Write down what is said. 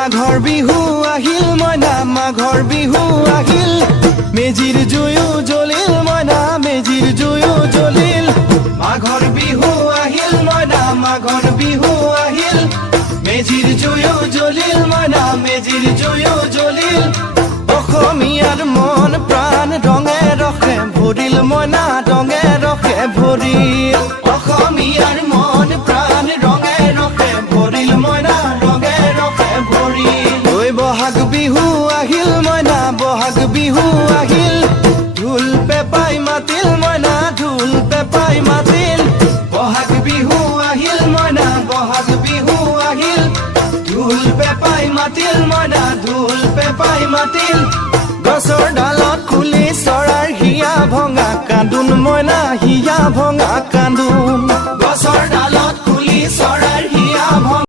মাঘৰ বিহু আহিল মইনা মাঘৰ বিহু আহিল মেজিৰ জুয়ো জ্বলিল মইনা মেজিৰ জুয়ো জ্বলিল মাঘৰ বিহু আহিল মইনা মাঘৰ বিহু আহিল মেজিৰ জুয়ো জ্বলিল মইনা মেজিৰ জুয়ো জ্বলিল অসমীয়াৰ মন প্ৰাণ ৰঙে ৰখে ভৰিল মইনা ৰঙে ৰখে ভৰিল অসমীয়াৰ মন প্ৰাণ ৰঙে ৰখে ভৰিল মইনা ৰঙে ৰখে ভৰিল ঐ বহাগ বিহু আহিল মইনা বহাগ বিহু আহিল ঢোল পেপাই মাতিল মইনা ঢোল পেপাই মাতিল বহাগ বিহু আহিল মইনা বহাগ বিহু আহিল ঢোল পেপাই মাতিল মইনা ঢোল পেপাই মাতিল গছৰ ডালত কুলি চৰাৰ হিয়া ভঙা কান্দোন মইনা হিয়া ভঙা কান্দোন গছৰ ডালত কুলি চৰাৰ হিয়া ভঙা